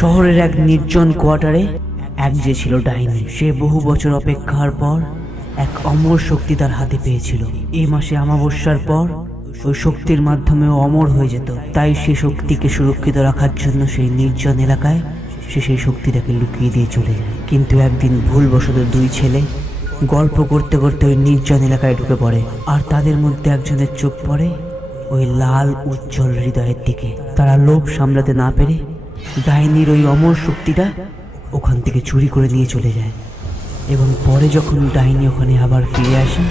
শহরের এক নির্জন কোয়ার্টারে এক যে ছিল ডাইনি। সে বহু বছর অপেক্ষার পর এক অমর শক্তি তার হাতে পেয়েছিল। এই মাসে অমাবস্যার পর ওই শক্তির মাধ্যমে ও অমর হয়ে যেত। তাই সে শক্তিকে সুরক্ষিত রাখার জন্য সেই নির্জন এলাকায় সে সেই শক্তিটাকে লুকিয়ে দিয়ে চলে যায়। কিন্তু একদিন ভুলবশত দুই ছেলে গল্প করতে করতে ওই নির্জন এলাকায় ঢুকে পড়ে, আর তাদের মধ্যে একজনের চোখ পড়ে ওই লাল উজ্জ্বল হৃদয়ের দিকে। তারা লোভ সামলাতে না পেরে ডাইনির ওই অমর শক্তিটা ওখান থেকে চুরি করে নিয়ে চলে যায়। এবং পরে যখন ডাইনি ওখানে আবার ফিরে আসে,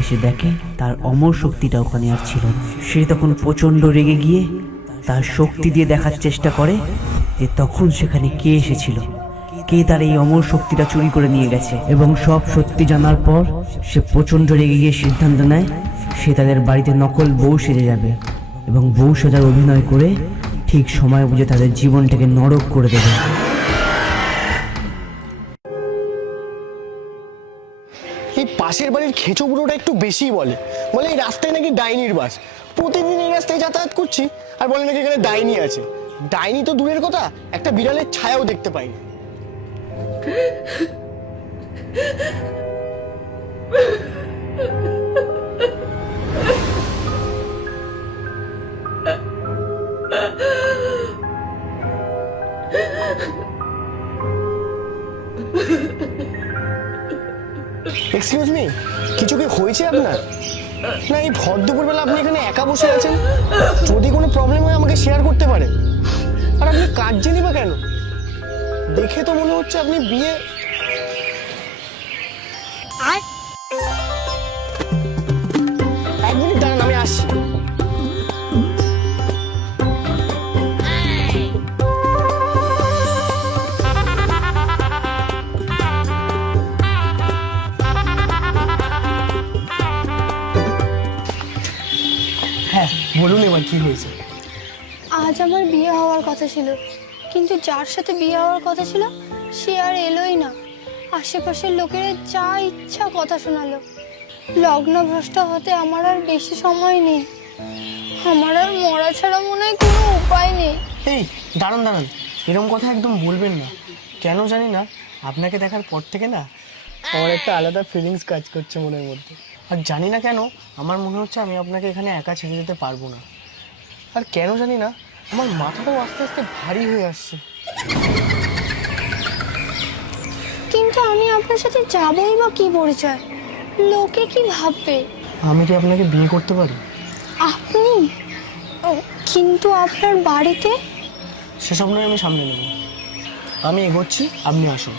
এসে দেখে তার অমর শক্তিটা ওখানে আর ছিল না। সে তখন প্রচণ্ড রেগে গিয়ে তার শক্তি দিয়ে দেখার চেষ্টা করে যে তখন সেখানে কে এসেছিল, কে তার এই অমর শক্তিটা চুরি করে নিয়ে গেছে। এবং সব সত্যি জানার পর সে প্রচণ্ড রেগে গিয়ে সিদ্ধান্ত নেয় সে তাদের বাড়িতে নকল বউ সেজে যাবে এবং বউ সাজার অভিনয় করে ঠিক সময় বুঝে তাদের জীবনটাকে নরক করে দেবে। এই পাশের বাড়ির খেচো বুড়োটা একটু বেশি বলে এই রাস্তায় নাকি ডাইনির বাস। প্রতিদিন এই রাস্তায় যাতায়াত করছি আর বলে নাকি এখানে ডাইনি আছে। ডাইনি তো দূরের কথা, একটা বিড়ালের ছায়াও দেখতে পাইনি। এক্সকিউজ মি, কিছু কি হয়েছে আপনার? না এই ভর দুপুরবেলা আপনি এখানে একা বসে আছেন? যদি কোনো প্রবলেম হয় আমাকে শেয়ার করতে পারেন। আর আপনি কাঁদছেনই বা কেন? দেখে তো মনে হচ্ছে আপনি বিয়ে। এক মিনিট দাঁড়ান, আমি আসছি। হ্যাঁ বলুন, এবার কি হয়েছে? আজ আমার বিয়ে হওয়ার কথা ছিল, কিন্তু যার সাথে বিয়ে হওয়ার কথা ছিল সে আর এলোই না। আশেপাশের লোকেরা যা ইচ্ছা কথা শোনালো। লগ্নভ্রষ্ট হতে আমার আর বেশি সময় নেই। আমার আর মরা ছাড়া মনে হয় কোনো উপায় নেই। এই দাঁড়ান দাঁড়ান, এরকম কথা একদম বলবেন না। কেন জানি না, আপনাকে দেখার পর থেকে না আমার একটা আলাদা ফিলিংস কাজ করছে মনের মধ্যে। আর জানি না কেন আমার মনে হচ্ছে আমি আপনাকে এখানে একা ছেড়ে যেতে পারবো না। আর কেন জানি না আমার মাথাটাও আস্তে আস্তে ভারী হয়ে আসছে। কিন্তু আমি আপনার সাথে যাবই বা কি পরিচয়? লোকে কি ভাববে? আমি কি আপনাকে বিয়ে করতে পারি? আপনি? কিন্তু আপনার বাড়িতে? সেসব নয়, আমি সামনে নেব। আমি এগোচ্ছি, আপনি আসুন।